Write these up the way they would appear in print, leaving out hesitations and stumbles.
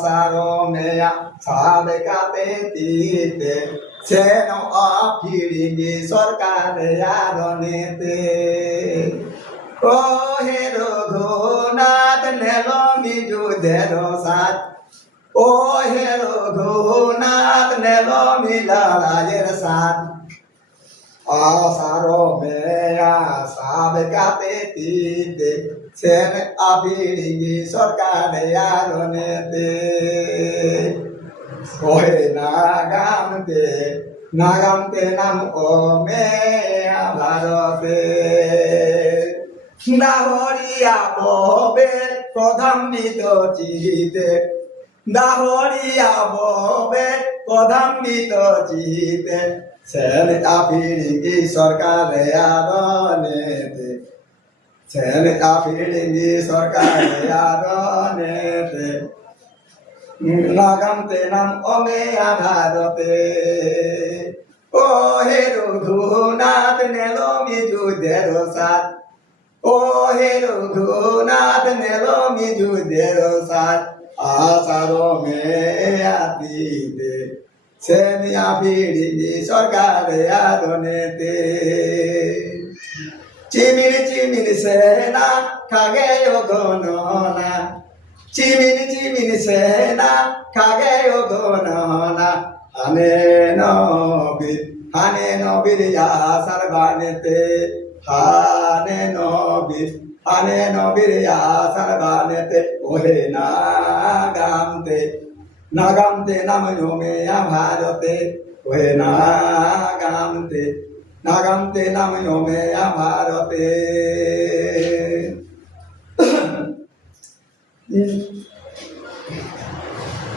আসারো মেয়া সাবে কাতে তিতে সেন অফিরিগি সরকারে আরনেতে ও হে রঘুনাথ নেলমি যুদ্ধের সাথ ও হে রঘুনাথ নেলমি লড়াইয়ের সাথ আসারো মেয়া সাবে কাতে তিতে সেন অফিরিগি সরকারে আরনেতে ওহে নাগামতে নাম ও মেয়া ভারতে দাহরিয়া ববে প্রধাম্বিত চিহিতে দাহরিয়া ববে প্রধাম্বিত চিহিতে সেন আফিরিগি সরকারে আরনেতে সেন আফিরিগি সরকারে আরনেতে নাগামতে নাম অমেয়া ভারতে ও হে রঘুনাথ নেলমি যুদ্ধের সাথ ও হে রঘুনাথ নেলমি যুদ্ধের সাথ আসারো মেয়া তিতে সেন আফিরিগি সরকারে আরনেতে চিমিনি চিমিনি সেনা খাগে গণনা চিমিনি চিমিনি সেনা খাগে গণনা হানে নবীর আসার বানেতে হানে নবীর আসার বানেতে ওহে নাগামতে নাম মেয়া ভারতে ওহে নাগামতে নাম মেয়া ভারতে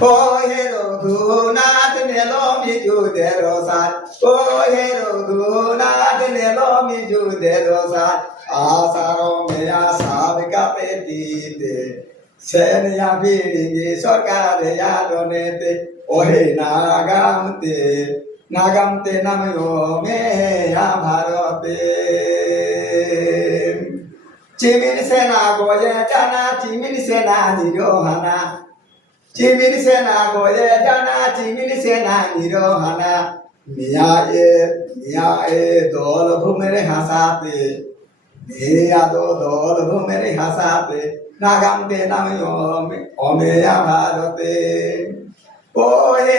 ও হে রঘুনাথ নেলমি যুদ্ধের সাথ ও হে রঘুনাথ নেলমি যুদ্ধের সাথ আসারো মেয়া সাবে কাতে তিতে সেন আফিরিগি সরকারে আরনেতে ওহে নাগামতে নাম মেয়া ভারতে চিমিন সেনা গোয়ে জানা চিমিন সেনা নিরোহানা চিমিন সেনা গোয়ে জানা চিমিন সেনা নিরোহানা মিয়া এ দল ভূমের হাসাতে দল ভূমের হাসাতে নাগামতে নাম অমেয়া ভারতে ও হে